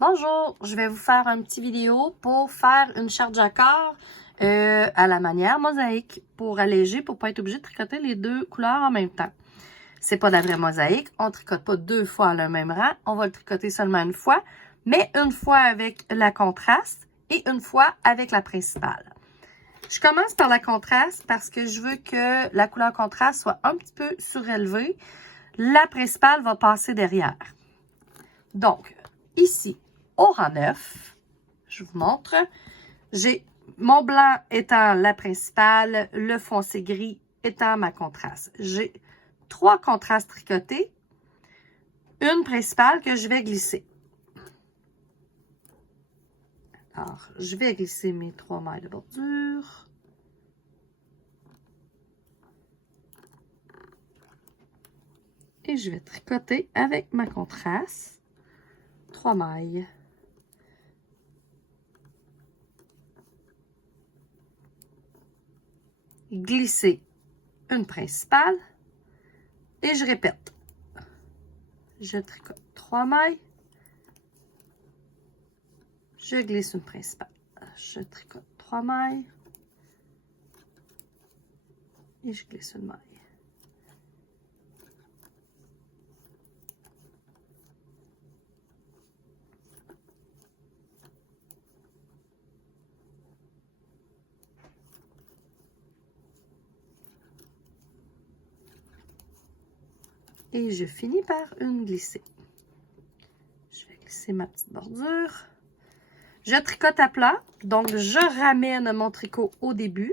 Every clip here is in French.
Bonjour, je vais vous faire une petite vidéo pour faire une charte jacquard à la manière mosaïque pour alléger, pour pas être obligé de tricoter les deux couleurs en même temps. C'est pas de la vraie mosaïque, on tricote pas deux fois le même rang, on va le tricoter seulement une fois, mais une fois avec la contraste et une fois avec la principale. Je commence par la contraste parce que je veux que la couleur contraste soit un petit peu surélevée. La principale va passer derrière. Donc, ici, au rang 9, je vous montre, j'ai mon blanc étant la principale, le foncé gris étant ma contraste. J'ai 3 contrastes tricotés, une principale que je vais glisser. Alors, je vais glisser mes 3 mailles de bordure. Et je vais tricoter avec ma contraste 3 mailles. Glisser une principale et je répète. Je tricote 3 mailles, je glisse une principale, je tricote 3 mailles et je glisse une maille. Et je finis par une glissée. Je vais glisser ma petite bordure. Je tricote à plat, donc je ramène mon tricot au début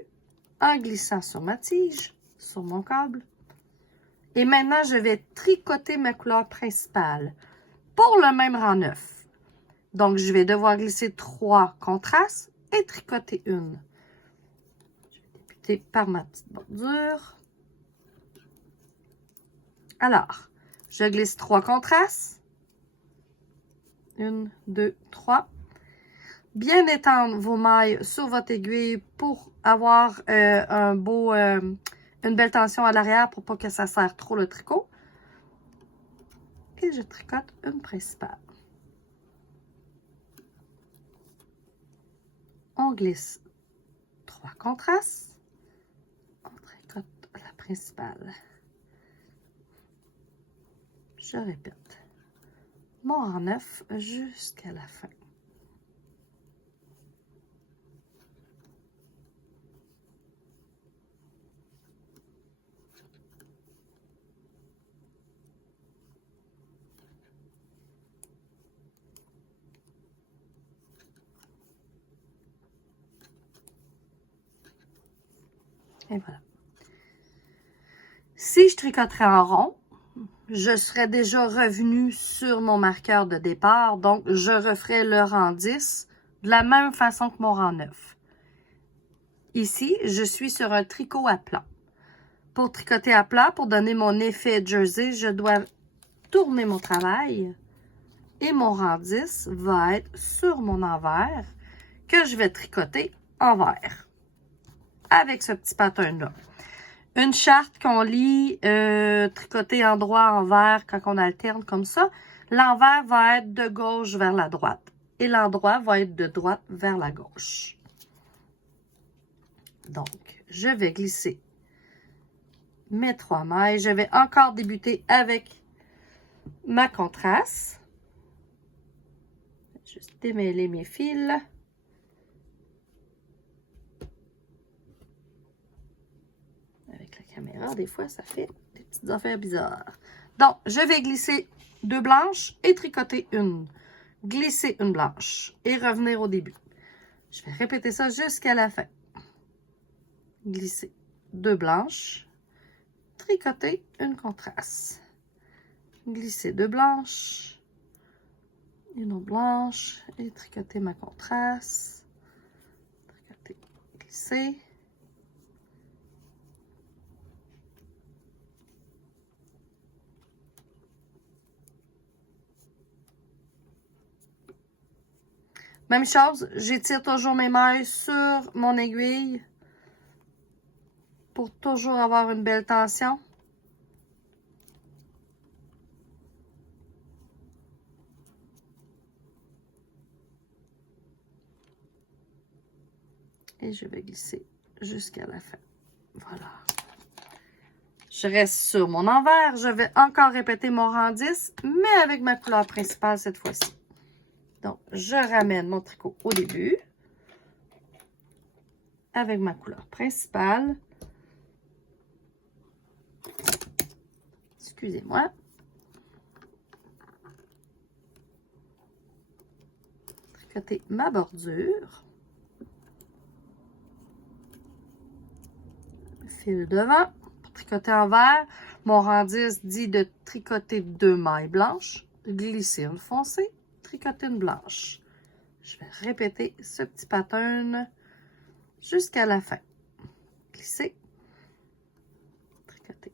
en glissant sur ma tige, sur mon câble. Et maintenant, je vais tricoter ma couleur principale pour le même rang 9. Donc, je vais devoir glisser 3 contrastes et tricoter une. Je vais débuter par ma petite bordure. Alors, je glisse 3 contrastes. 1, 2, 3. Bien étendre vos mailles sur votre aiguille pour avoir une belle tension à l'arrière pour pas que ça serre trop le tricot. Et je tricote une principale. On glisse 3 contrastes. On tricote la principale. Je répète. Mon rang 9 jusqu'à la fin. Et voilà. Si je tricoterais en rond, je serais déjà revenue sur mon marqueur de départ, donc je referais le rang 10 de la même façon que mon rang 9. Ici, je suis sur un tricot à plat. Pour tricoter à plat, pour donner mon effet jersey, je dois tourner mon travail et mon rang 10 va être sur mon envers que je vais tricoter envers avec ce petit pattern-là. Une charte qu'on lit tricotée en droit envers quand on alterne comme ça, l'envers va être de gauche vers la droite et l'endroit va être de droite vers la gauche. Donc, je vais glisser mes 3 mailles. Je vais encore débuter avec ma contraste. Juste démêler mes fils. Avec la caméra, des fois, ça fait des petites affaires bizarres. Donc, je vais glisser 2 blanches et tricoter une. Glisser une blanche et revenir au début. Je vais répéter ça jusqu'à la fin. Glisser 2 blanches, tricoter une contraste. Glisser 2 blanches, une autre blanche et tricoter ma contraste. Tricoter, glisser. Même chose, j'étire toujours mes mailles sur mon aiguille pour toujours avoir une belle tension. Et je vais glisser jusqu'à la fin. Voilà. Je reste sur mon envers. Je vais encore répéter mon rang 10, mais avec ma couleur principale cette fois-ci. Donc, je ramène mon tricot au début. Avec ma couleur principale. Excusez-moi. Tricoter ma bordure. Fil devant. Pour tricoter envers, mon rang 10 dit de tricoter 2 mailles blanches, glisser une foncée, tricoter une blanche. Je vais répéter ce petit pattern jusqu'à la fin. Glisser, tricoter.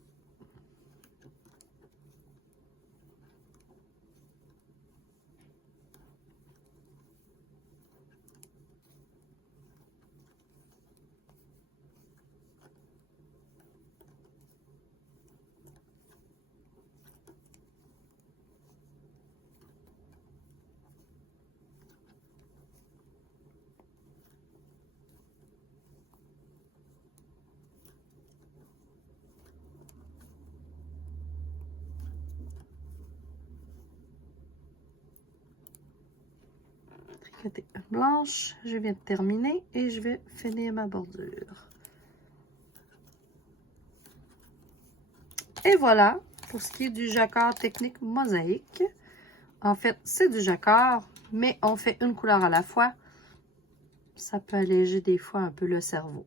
Tricoter une blanche, je viens de terminer et je vais finir ma bordure. Et voilà, pour ce qui est du jacquard technique mosaïque. En fait, c'est du jacquard, mais on fait une couleur à la fois. Ça peut alléger des fois un peu le cerveau.